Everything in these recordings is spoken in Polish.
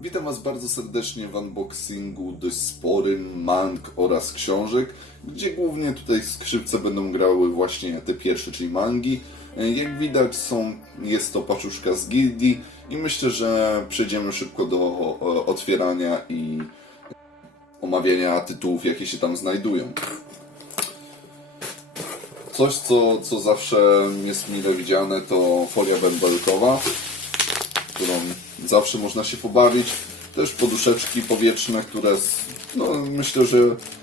Witam Was bardzo serdecznie w unboxingu dość sporym mang oraz książek, gdzie głównie tutaj skrzypce będą grały właśnie te pierwsze, czyli mangi. Jak widać są, jest to paczuszka z gildii i myślę, że przejdziemy szybko do otwierania i omawiania tytułów, jakie się tam znajdują. Coś, co, co zawsze jest mile widziane, to folia bębelkowa którą zawsze można się pobawić. Też poduszeczki powietrzne, które no, myślę, że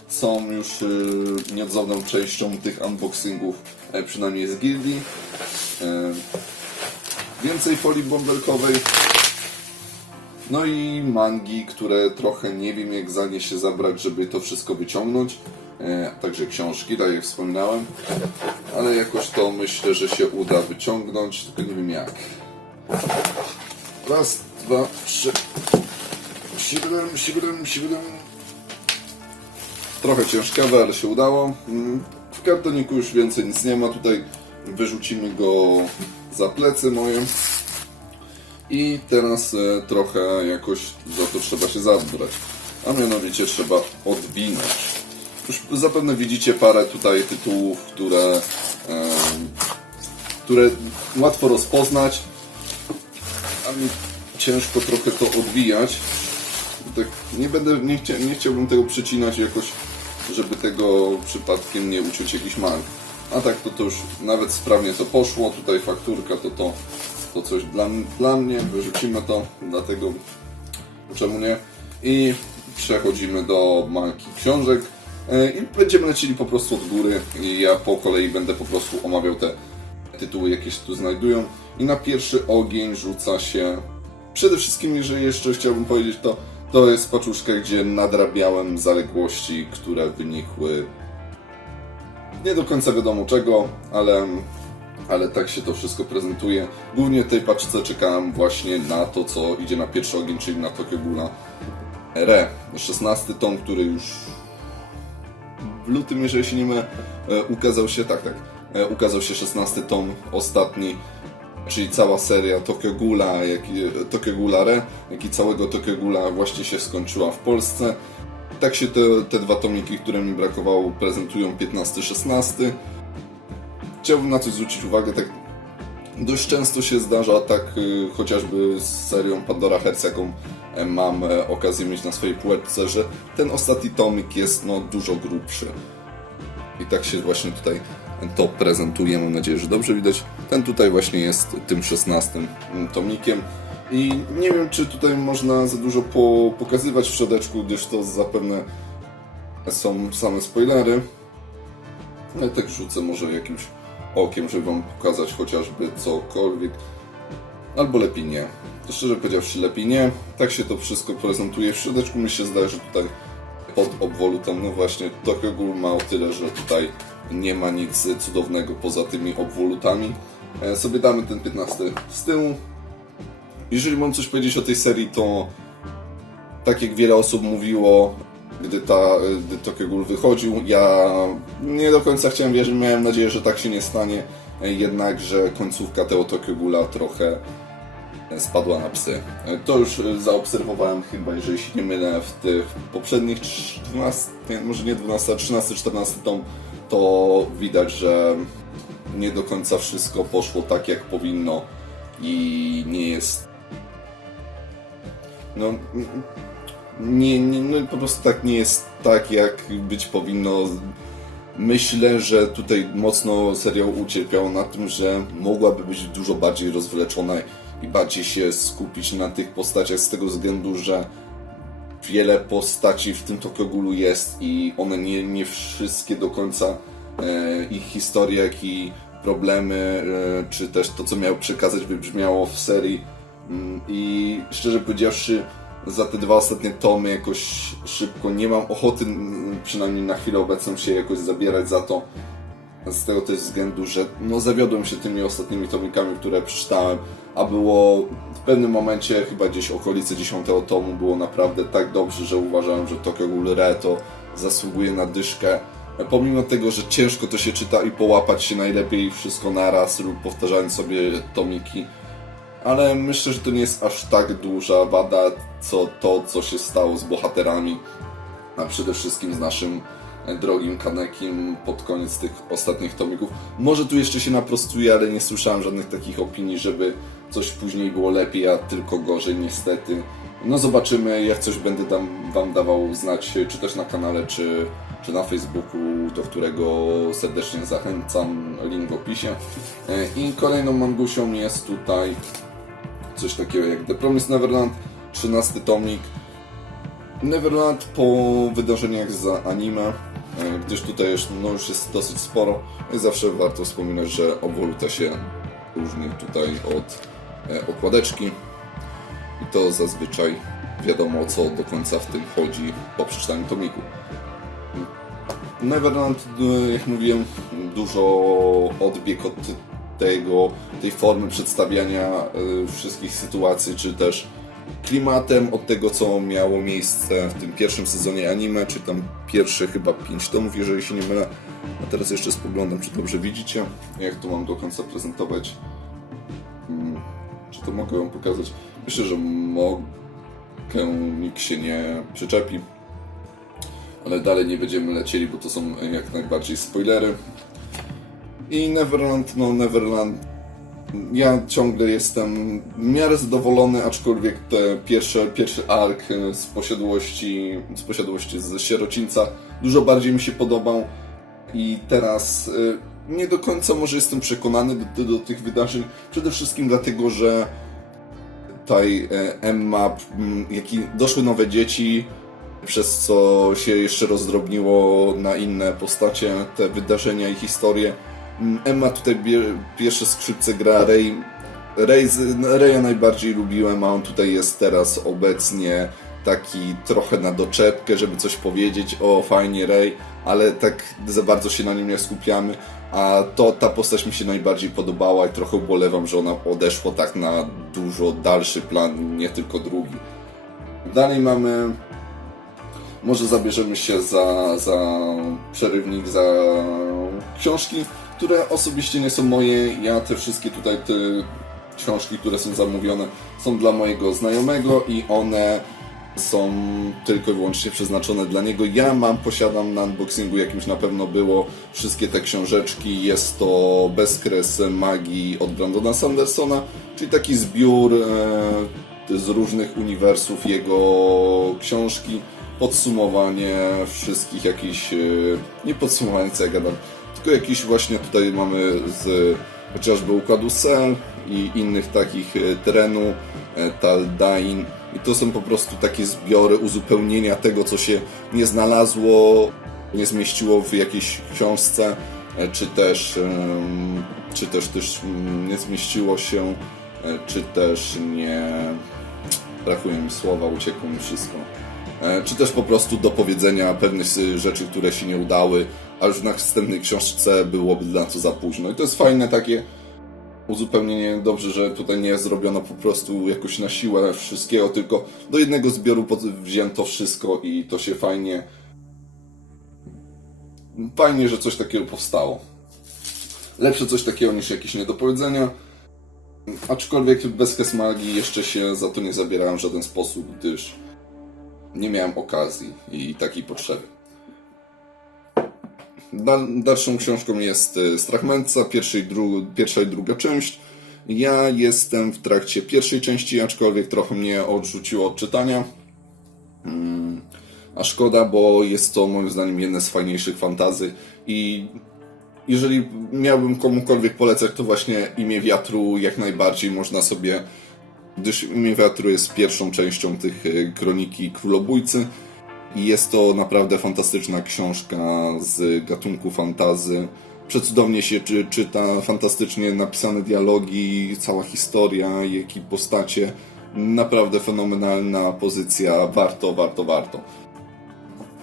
są już y, nieodzowną częścią tych unboxingów, e, przynajmniej z gildii. E, więcej folii bąbelkowej. No i mangi, które trochę nie wiem jak za nie się zabrać, żeby to wszystko wyciągnąć. E, także książki, tak jak wspominałem. Ale jakoś to myślę, że się uda wyciągnąć, tylko nie wiem jak. Raz, dwa, trzy. Siedem, siedem, siedem. Trochę ciężkawe, ale się udało. Mm, W kartoniku już więcej nic nie ma. Tutaj wyrzucimy go za plecy moje. I teraz e, trochę jakoś za to trzeba się zabrać. A mianowicie trzeba odwinąć. Już zapewne widzicie parę tutaj tytułów, które, e, które łatwo rozpoznać a mi ciężko trochę to odwijać. Tak nie będę, nie, chcia, nie chciałbym tego przycinać jakoś, żeby tego przypadkiem nie uciąć jakiś mark. A tak to, to już nawet sprawnie to poszło. Tutaj fakturka to to, to coś dla, dla mnie. Wyrzucimy to, dlatego czemu nie? I przechodzimy do marki książek. E, I będziemy lecieli po prostu od góry i ja po kolei będę po prostu omawiał te tytuły, jakie się tu znajdują. I na pierwszy ogień rzuca się. Przede wszystkim, jeżeli jeszcze chciałbym powiedzieć, to to jest paczuszka, gdzie nadrabiałem zaległości, które wynikły nie do końca wiadomo czego, ale, ale tak się to wszystko prezentuje. Głównie w tej paczce czekałem właśnie na to, co idzie na pierwszy ogień, czyli na Tokyo Ghoula Re. 16 tom, który już w lutym, jeżeli się nie mylę, e, ukazał się, tak, tak, e, ukazał się 16 tom, ostatni, czyli cała seria Tokyo Ghoula, jak Tokyo Ghoula Re, jak i całego Tokyo Ghoula właśnie się skończyła w Polsce. Tak się te, te dwa tomiki, które mi brakowało, prezentują 15-16. Chciałbym na coś zwrócić uwagę, tak dość często się zdarza, tak y, chociażby z serią Pandora Herz, jaką e, mam e, okazję mieć na swojej półeczce, że ten ostatni tomik jest no, dużo grubszy. I tak się właśnie tutaj to prezentuje. Mam nadzieję, że dobrze widać. Ten tutaj właśnie jest tym szesnastym tomikiem. I nie wiem, czy tutaj można za dużo po, pokazywać w środeczku, gdyż to zapewne są same spoilery. Ale tak rzucę może jakimś okiem, żeby wam pokazać chociażby cokolwiek. Albo lepiej nie. Szczerze powiedziawszy, lepiej nie. Tak się to wszystko prezentuje. W środeczku mi się zdaje, że tutaj pod obwolutą, no właśnie Tokyo Ghoul ma o tyle, że tutaj nie ma nic cudownego poza tymi obwolutami. E, sobie damy ten 15 z tyłu. Jeżeli mam coś powiedzieć o tej serii, to tak jak wiele osób mówiło, gdy, ta, gdy Tokyo Ghoul wychodził, ja nie do końca chciałem wierzyć, miałem nadzieję, że tak się nie stanie, e, jednakże końcówka tego Tokyo Ghoula trochę spadła na psy. To już e, zaobserwowałem chyba, jeżeli się nie mylę, w tych poprzednich 12, nie, może nie 12, 13, 14 tom, to widać, że nie do końca wszystko poszło tak, jak powinno i nie jest no nie, nie, no po prostu tak nie jest tak, jak być powinno. Myślę, że tutaj mocno serial ucierpiał na tym, że mogłaby być dużo bardziej rozwleczona i bardziej się skupić na tych postaciach z tego względu, że wiele postaci w tym Tokyo Ghoulu jest i one nie, nie wszystkie do końca ich historie, jak i problemy, e, czy też to, co miał przekazać, wybrzmiało w serii. Mm, I szczerze powiedziawszy, za te dwa ostatnie tomy jakoś szybko nie mam ochoty, przynajmniej na chwilę obecną, się jakoś zabierać za to. Z tego też względu, że no zawiodłem się tymi ostatnimi tomikami, które przeczytałem, a było w pewnym momencie, chyba gdzieś okolice 10 tomu, było naprawdę tak dobrze, że uważałem, że Tokyo Ghoul Re to zasługuje na dyszkę. Pomimo tego, że ciężko to się czyta i połapać się najlepiej wszystko naraz lub powtarzając sobie tomiki, ale myślę, że to nie jest aż tak duża wada, co to, co się stało z bohaterami, a przede wszystkim z naszym drogim Kanekim pod koniec tych ostatnich tomików. Może tu jeszcze się naprostuje, ale nie słyszałem żadnych takich opinii, żeby coś później było lepiej, a tylko gorzej niestety. No zobaczymy, jak coś będę dam, Wam dawał znać, czy też na kanale, czy, czy na Facebooku, do którego serdecznie zachęcam, link w opisie. E, I kolejną mangusią jest tutaj coś takiego jak The Promised Neverland, 13 tomik. Neverland po wydarzeniach za anime, e, gdyż tutaj już, no już jest dosyć sporo i zawsze warto wspominać, że obwoluta się różni tutaj od e, okładeczki i to zazwyczaj wiadomo co do końca w tym chodzi po przeczytaniu tomiku. E, jak mówiłem, dużo odbieg od tego, tej formy przedstawiania e, wszystkich sytuacji, czy też klimatem od tego, co miało miejsce w tym pierwszym sezonie anime, czy tam pierwsze chyba 5 tomów, jeżeli się nie mylę. A teraz jeszcze spoglądam, czy dobrze widzicie, jak to mam do końca prezentować. Hmm, Czy to mogę wam pokazać? Myślę, że mogę, nikt się nie przyczepi. Ale dalej nie będziemy lecieli, bo to są jak najbardziej spoilery. I Neverland, no Neverland. Ja ciągle jestem w miarę zadowolony, aczkolwiek te pierwsze, pierwszy ark e, z posiadłości, z posiadłości z sierocińca dużo bardziej mi się podobał. I teraz e, nie do końca może jestem przekonany do, do, do tych wydarzeń. Przede wszystkim dlatego, że tutaj Emma, jak doszły nowe dzieci, przez co się jeszcze rozdrobniło na inne postacie te wydarzenia i historie. Mm, Emma tutaj pierwsze skrzypce gra z- Raya najbardziej lubiłem, a on tutaj jest teraz obecnie taki trochę na doczepkę, żeby coś powiedzieć, o fajnie Ray, ale tak za bardzo się na nim nie skupiamy, a to ta postać mi się najbardziej podobała i trochę ubolewam, że ona odeszła tak na dużo dalszy plan, nie tylko drugi. Dalej mamy może zabierzemy się za, za przerywnik, za książki, które osobiście nie są moje. Ja te wszystkie tutaj te książki, które są zamówione, są dla mojego znajomego i one są tylko i wyłącznie przeznaczone dla niego. Ja mam, posiadam na unboxingu jakimś na pewno było wszystkie te książeczki. Jest to Bezkres Magii od Brandona Sandersona, czyli taki zbiór e, z różnych uniwersów jego książki podsumowanie wszystkich jakichś, e, nie podsumowanie co ja gadam, tylko jakiś właśnie tutaj mamy z chociażby układu Sel i innych takich e, terenu, e, Taldain i to są po prostu takie zbiory uzupełnienia tego, co się nie znalazło, nie zmieściło w jakiejś książce, e, czy też, czy też, też mm, nie zmieściło się, e, czy też nie... Brakuje mi słowa, uciekło mi wszystko. E, czy też po prostu do powiedzenia pewnych rzeczy, które się nie udały, a już w następnej książce byłoby dla co za późno. I to jest fajne takie uzupełnienie. Dobrze, że tutaj nie zrobiono po prostu jakoś na siłę wszystkiego, tylko do jednego zbioru wzięto wszystko i to się fajnie. Fajnie, że coś takiego powstało. Lepsze coś takiego niż jakieś niedopowiedzenia. Aczkolwiek bez Kes Magii jeszcze się za to nie zabierałem w żaden sposób, gdyż nie miałem okazji i takiej potrzeby. Dal, dalszą książką jest e, Strach Mędrca, pierwsza i, dru, pierwsza i druga część. Ja jestem w trakcie pierwszej części, aczkolwiek trochę mnie odrzuciło od czytania. Mm, a szkoda, bo jest to moim zdaniem jedne z fajniejszych fantazy i jeżeli miałbym komukolwiek polecać, to właśnie Imię Wiatru jak najbardziej można sobie gdyż Imię Wiatru jest pierwszą częścią tych e, kroniki Królobójcy i jest to naprawdę fantastyczna książka z gatunku fantazy. Przecudownie się czy, czyta, fantastycznie napisane dialogi, cała historia, jak i postacie. Naprawdę fenomenalna pozycja, warto, warto, warto.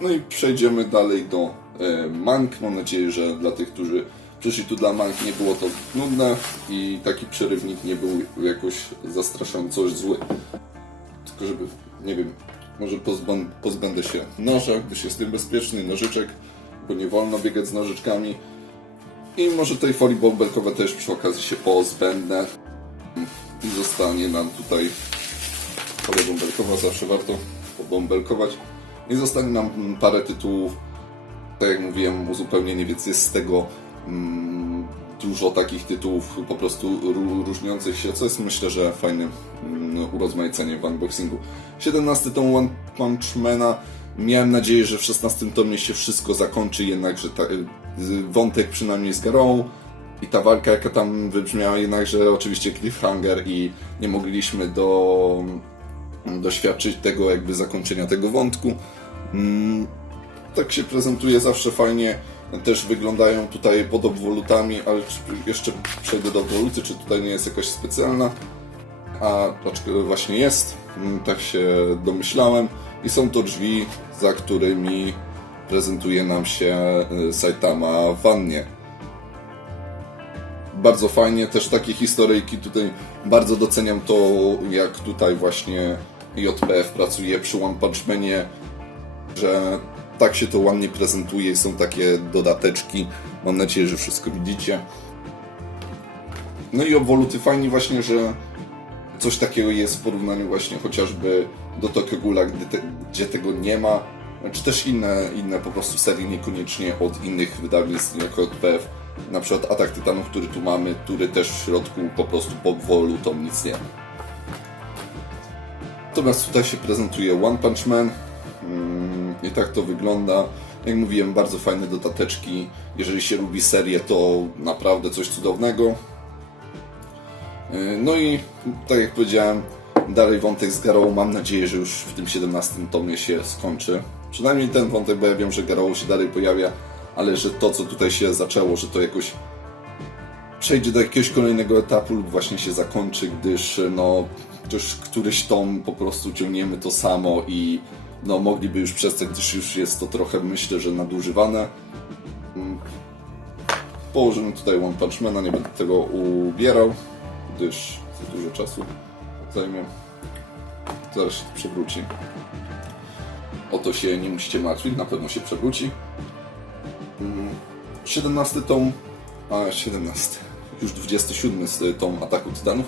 No i przejdziemy dalej do Mank. Mam nadzieję, że dla tych, którzy przyszli tu dla Mank nie było to nudne i taki przerywnik nie był jakoś zastraszająco zły. Tylko żeby, nie wiem, może pozbę, pozbędę się noża, gdyż jest niebezpieczny, nożyczek, bo nie wolno biegać z nożyczkami. I może tej folii bąbelkowej też przy okazji się pozbędę. I zostanie nam tutaj parę bąbelkowa, zawsze warto pobąbelkować. I zostanie nam parę tytułów, tak jak mówiłem, uzupełnienie, więc jest z tego mm, dużo takich tytułów po prostu ró- różniących się, co jest myślę, że fajnym mm, urozmaiceniem w unboxingu. 17 tom One Punch Mana. Miałem nadzieję, że w 16 tomie się wszystko zakończy, jednakże ta, y, wątek przynajmniej z Garą i ta walka jaka tam wybrzmiała, jednakże oczywiście cliffhanger i nie mogliśmy do, doświadczyć tego jakby zakończenia tego wątku. Mm, tak się prezentuje zawsze fajnie. Też wyglądają tutaj pod obwolutami, ale jeszcze przejdę do obwoluty, czy tutaj nie jest jakaś specjalna. A właśnie jest, mm, tak się domyślałem. I są to drzwi, za którymi prezentuje nam się y, Saitama w wannie. Bardzo fajnie, też takie historyjki tutaj bardzo doceniam to, jak tutaj właśnie JPF pracuje przy One Punch Manie, że tak się to ładnie prezentuje są takie dodateczki. Mam nadzieję, że wszystko widzicie. No i obwoluty fajnie właśnie, że coś takiego jest w porównaniu właśnie chociażby do Tokyo gdy te, gdzie tego nie ma, czy też inne, inne po prostu serie niekoniecznie od innych wydawnictw jako JPF. Na przykład Atak Tytanów, który tu mamy, który też w środku po prostu po wolutą nic nie ma. Natomiast tutaj się prezentuje One Punch Man. I tak to wygląda. Jak mówiłem, bardzo fajne dodateczki. Jeżeli się lubi serię, to naprawdę coś cudownego. Yy, No i tak jak powiedziałem, dalej wątek z Garou. Mam nadzieję, że już w tym 17 tomie się skończy. Przynajmniej ten wątek, bo ja wiem, że Garou się dalej pojawia, ale że to, co tutaj się zaczęło, że to jakoś przejdzie do jakiegoś kolejnego etapu lub właśnie się zakończy, gdyż no już któryś tom po prostu ciągniemy to samo i no mogliby już przestać, gdyż już jest to trochę myślę, że nadużywane. Mm. Położymy tutaj One Punch Mana, nie będę tego ubierał, gdyż za dużo czasu zajmie. Zaraz się przewróci. O to się nie musicie martwić, na pewno się przewróci. 17 tom, a 17, już 27 z tom Ataku Tytanów.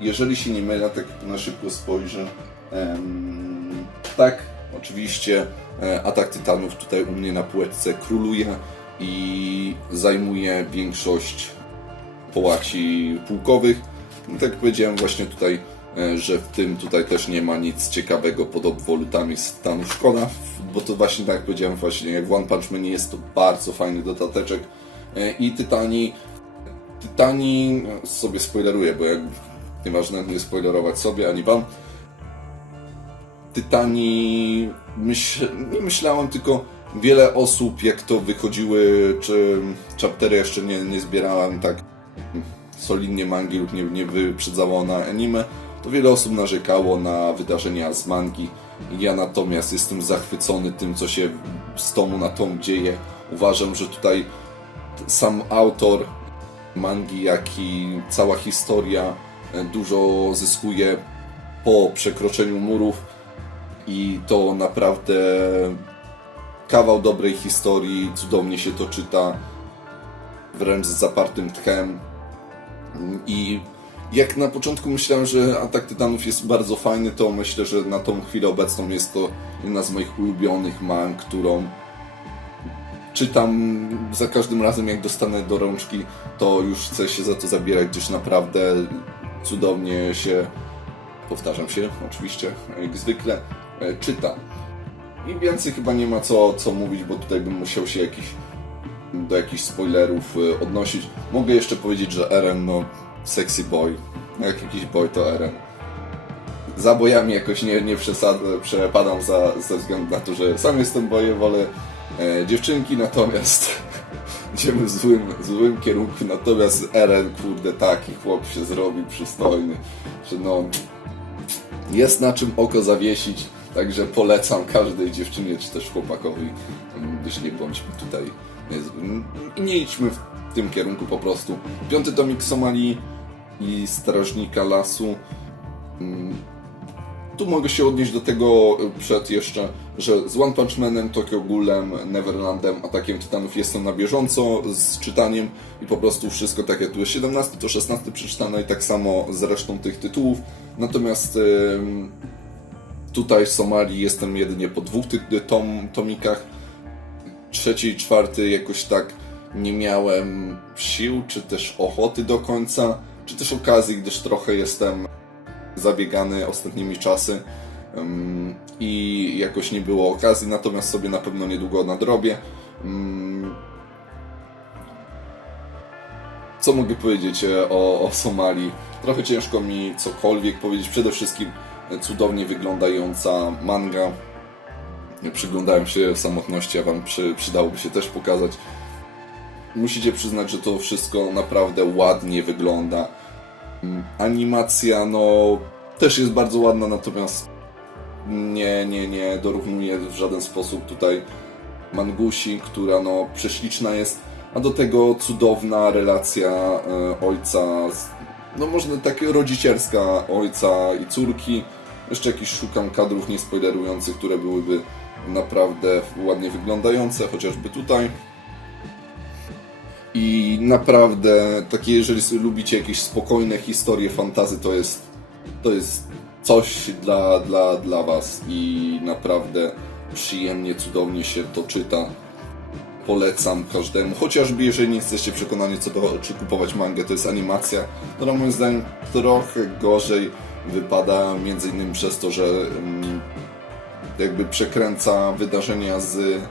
Jeżeli się nie mylę, tak na szybko spojrzę. em, tak, oczywiście e, Atak Tytanów tutaj u mnie na półeczce króluje i zajmuje większość połaci pułkowych. Tak jak powiedziałem właśnie tutaj, e, że w tym tutaj też nie ma nic ciekawego pod obwolutami stanu szkoda, bo to właśnie tak jak powiedziałem właśnie, jak One Punch Man jest to bardzo fajny dodateczek. E, i Tytani Tytani no, sobie spoileruję, bo jak nieważne nie spoilerować sobie ani wam Tytani myśl, nie myślałem, tylko wiele osób jak to wychodziły, czy chaptery jeszcze nie, nie zbierałem tak solidnie mangi lub nie, nie wyprzedzało na anime, to wiele osób narzekało na wydarzenia z mangi. Ja natomiast jestem zachwycony tym, co się z tomu na tom dzieje. Uważam, że tutaj sam autor mangi, jak i cała historia e, dużo zyskuje po przekroczeniu murów i to naprawdę kawał dobrej historii, cudownie się to czyta, wręcz z zapartym tchem. I jak na początku myślałem, że Atak Tytanów jest bardzo fajny, to myślę, że na tą chwilę obecną jest to jedna z moich ulubionych mang, którą czytam za każdym razem, jak dostanę do rączki, to już chcę się za to zabierać, gdyż naprawdę cudownie się, powtarzam się oczywiście, jak zwykle, czyta. I więcej chyba nie ma co, co mówić, bo tutaj bym musiał się jakiś, do jakichś spoilerów e, odnosić. Mogę jeszcze powiedzieć, że Eren, no, sexy boy. Jak jakiś boy to Eren. Za bojami jakoś nie, nie przepadam za, ze względu na to, że sam jestem boję, wolę e, dziewczynki, natomiast idziemy w złym, złym kierunku, natomiast Eren, kurde, taki chłop się zrobił przystojny, że no, jest na czym oko zawiesić, także polecam każdej dziewczynie czy też chłopakowi, mm, gdyż nie bądźmy tutaj nie- i nie idźmy w tym kierunku po prostu. Piąty tomik Somalii i Strażnika Lasu. Mm, tu mogę się odnieść do tego y, przed jeszcze, że z One Punch Manem, Tokyo Ghoulem, Neverlandem, Atakiem Tytanów jestem na bieżąco z czytaniem i po prostu wszystko tak jak tu jest 17, to 16 przeczytane i tak samo z resztą tych tytułów. Natomiast ym, tutaj w Somalii jestem jedynie po dwóch tom, tomikach. Trzeci i czwarty jakoś tak nie miałem sił, czy też ochoty do końca, czy też okazji, gdyż trochę jestem zabiegany ostatnimi czasy ym, i jakoś nie było okazji, natomiast sobie na pewno niedługo nadrobię. Ym, Co mogę powiedzieć e, o, o Somalii? Trochę ciężko mi cokolwiek powiedzieć. Przede wszystkim cudownie wyglądająca manga. Przyglądałem się w samotności, a Wam przy, przydałoby się też pokazać. Musicie przyznać, że to wszystko naprawdę ładnie wygląda. Mm, Animacja, no, też jest bardzo ładna, natomiast nie, nie, nie dorównuje w żaden sposób tutaj Mangusi, która no prześliczna jest, a do tego cudowna relacja e, ojca, z, no można tak rodzicielska ojca i córki. Jeszcze jakiś szukam kadrów niespoilerujących, które byłyby naprawdę ładnie wyglądające, chociażby tutaj. I naprawdę, takie jeżeli lubicie jakieś spokojne historie fantazy, to jest, to jest coś dla, dla, dla Was i naprawdę przyjemnie, cudownie się to czyta. Polecam każdemu, chociażby jeżeli nie jesteście przekonani co do, czy kupować mangę, to jest animacja, która moim zdaniem trochę gorzej wypada, między innymi przez to, że mm, jakby przekręca wydarzenia z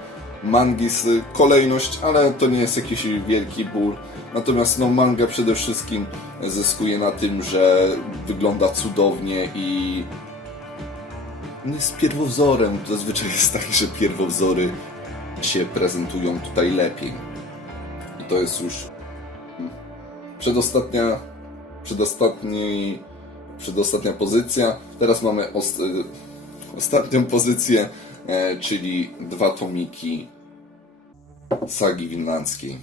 mangi z kolejność, ale to nie jest jakiś wielki ból. Natomiast no, manga przede wszystkim zyskuje na tym, że wygląda cudownie i no, jest pierwowzorem. Zazwyczaj jest tak, że pierwowzory się prezentują tutaj lepiej. I to jest już przedostatnia, przedostatni, przedostatnia pozycja. Teraz mamy ost, y, ostatnią pozycję, e, czyli dwa tomiki sagi winlandzkiej.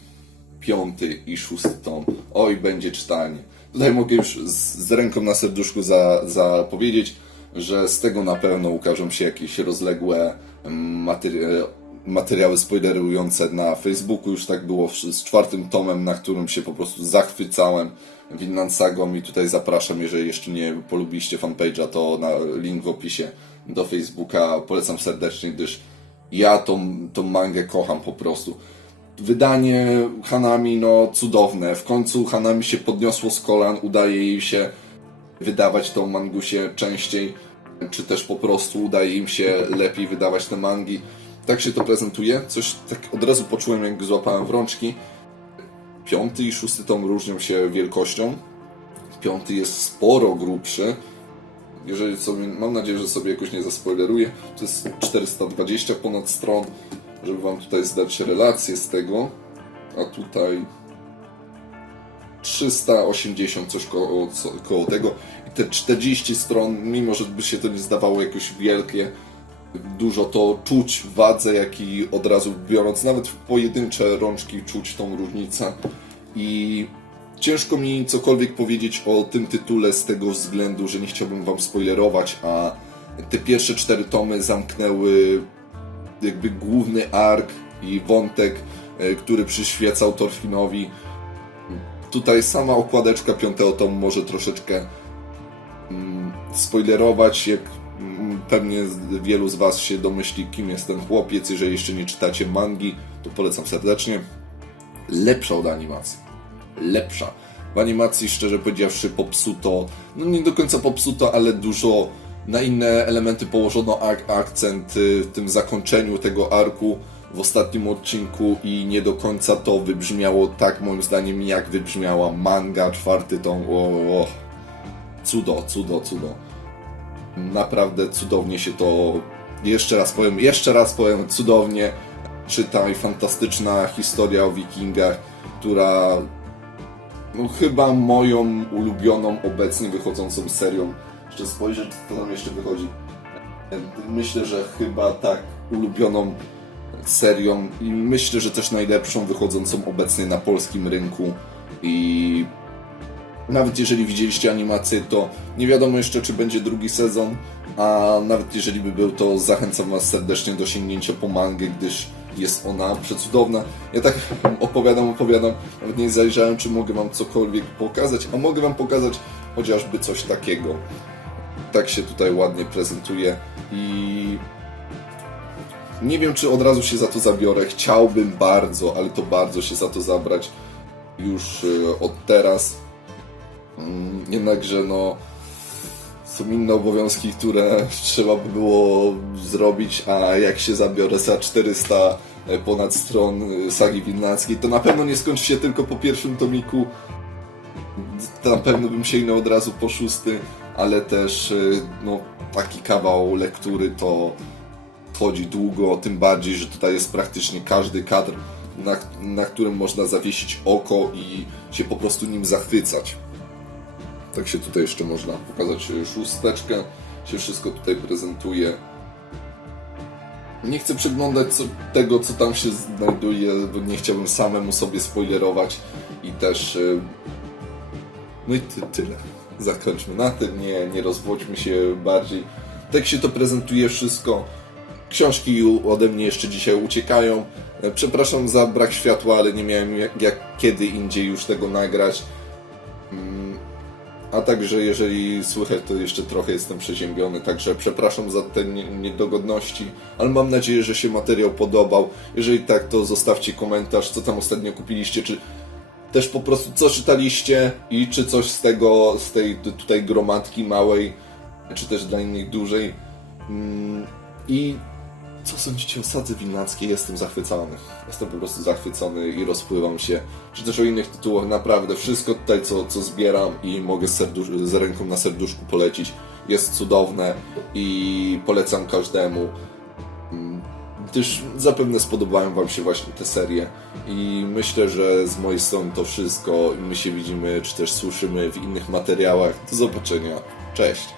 Piąty i szósty tom. Oj, będzie czytanie. Tutaj mogę już z, z ręką na serduszku za, zapowiedzieć, że z tego na pewno ukażą się jakieś rozległe mm, materi- materiały spoilerujące na Facebooku. Już tak było z czwartym tomem, na którym się po prostu zachwycałem Vinland Sagą i tutaj zapraszam, jeżeli jeszcze nie polubiliście fanpage'a, to na link w opisie do Facebooka polecam serdecznie, gdyż ja tą, tą mangę kocham po prostu. Wydanie Hanami, no cudowne. W końcu Hanami się podniosło z kolan, udaje jej się wydawać tą mangusie częściej, czy też po prostu udaje im się lepiej wydawać te mangi. Tak się to prezentuje. Coś tak od razu poczułem, jak złapałem w rączki. Piąty i szósty tom różnią się wielkością. Piąty jest sporo grubszy. Jeżeli sobie, mam nadzieję, że sobie jakoś nie zaspoileruję, to jest 420 ponad stron, żeby wam tutaj zdać relację z tego. A tutaj 380 coś koło, koło tego. I te 40 stron, mimo że by się to nie zdawało jakoś wielkie, dużo to czuć wadze, jak i od razu biorąc nawet w pojedyncze rączki czuć tą różnicę. I ciężko mi cokolwiek powiedzieć o tym tytule z tego względu, że nie chciałbym wam spoilerować, a te pierwsze cztery tomy zamknęły jakby główny ark i wątek, e, który przyświecał Torfinowi. Tutaj sama okładeczka piątego tomu może troszeczkę mm, spoilerować, jak pewnie wielu z Was się domyśli, kim jest ten chłopiec. Jeżeli jeszcze nie czytacie mangi, to polecam serdecznie. Lepsza od animacji. Lepsza. W animacji, szczerze powiedziawszy, popsuto, no nie do końca popsuto, ale dużo na inne elementy położono ak- akcent y, w tym zakończeniu tego arku w ostatnim odcinku i nie do końca to wybrzmiało tak moim zdaniem jak wybrzmiała manga, czwarty tom. O, o. Cudo, cudo, cudo. Naprawdę cudownie się to. Jeszcze raz powiem, jeszcze raz powiem, cudownie czytaj. Fantastyczna historia o Wikingach, która no, chyba moją ulubioną obecnie wychodzącą serią. Jeszcze spojrzeć, co tam jeszcze wychodzi. Myślę, że chyba tak ulubioną serią i myślę, że też najlepszą wychodzącą obecnie na polskim rynku i Nawet jeżeli widzieliście animację, to nie wiadomo jeszcze, czy będzie drugi sezon, a nawet jeżeli by był, to zachęcam Was serdecznie do sięgnięcia po mangę, gdyż jest ona przecudowna. Ja tak opowiadam, opowiadam, nawet nie zajrzałem, czy mogę Wam cokolwiek pokazać, a mogę Wam pokazać chociażby coś takiego. Tak się tutaj ładnie prezentuje i nie wiem, czy od razu się za to zabiorę. Chciałbym bardzo, ale to bardzo się za to zabrać już y, od teraz. Mm, Jednakże, no, są inne obowiązki, które trzeba by było zrobić, a jak się zabiorę za 400 ponad stron y, sagi winlandzkiej, to na pewno nie skończy się tylko po pierwszym tomiku. Na pewno bym sięgnął od razu po szósty, ale też y, no, taki kawał lektury to chodzi długo, tym bardziej, że tutaj jest praktycznie każdy kadr, na, na którym można zawiesić oko i się po prostu nim zachwycać. Tak się tutaj jeszcze można pokazać szósteczkę, się wszystko tutaj prezentuje. Nie chcę przeglądać co, tego, co tam się znajduje, bo nie chciałbym samemu sobie spoilerować i też... y, No i ty, tyle. Zakończmy na tym, nie, nie rozwodźmy się bardziej. Tak się to prezentuje wszystko. Książki ode mnie jeszcze dzisiaj uciekają. E, Przepraszam za brak światła, ale nie miałem jak, jak kiedy indziej już tego nagrać. A także jeżeli słychać, to jeszcze trochę jestem przeziębiony, także przepraszam za te nie- niedogodności, ale mam nadzieję, że się materiał podobał. Jeżeli tak, to zostawcie komentarz, co tam ostatnio kupiliście, czy też po prostu co czytaliście i czy coś z tego, z tej tutaj gromadki małej, czy też dla innych dużej. Mm, I co sądzicie o sadze winlandzkiej? Jestem zachwycony. Jestem po prostu zachwycony i rozpływam się. Czy też o innych tytułach, naprawdę wszystko tutaj, co, co zbieram i mogę z, z ręką na serduszku polecić, jest cudowne i polecam każdemu gdyż zapewne spodobają Wam się właśnie te serie i myślę, że z mojej strony to wszystko my się widzimy, czy też słyszymy w innych materiałach. Do zobaczenia. Cześć!